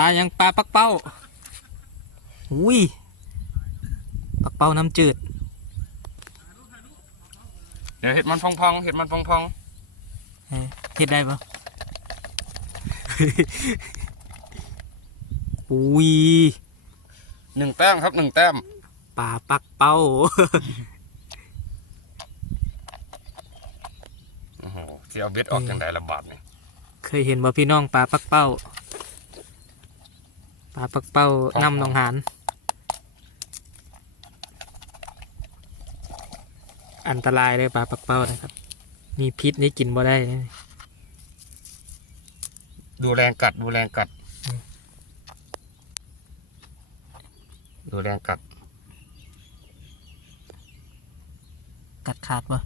ลายังปลาปักเป้าอุ้ยปักเป้าน้ำจืด เดี๋ยวเห็ดมันพองๆเห็ดมันพองเอ้ยเฮ็ดได้ปะอุ้ยๆหนึ่งแต้มครับหนึ่งแต้มปลาปักเป้า โอ้โหที่เอาเบ็ดออกจังไดละบาทนี่เคยเห็นบ่พี่น้องปลาปักเป้า ปลาปักเป้านำหนองหานอันตรายเลยปลาปักเป้านะครับ มีพิษนี่กินบ่ได้นะดูแรงกัดดูแรงกัดอืมดูแรงกัด กัดขาดบ่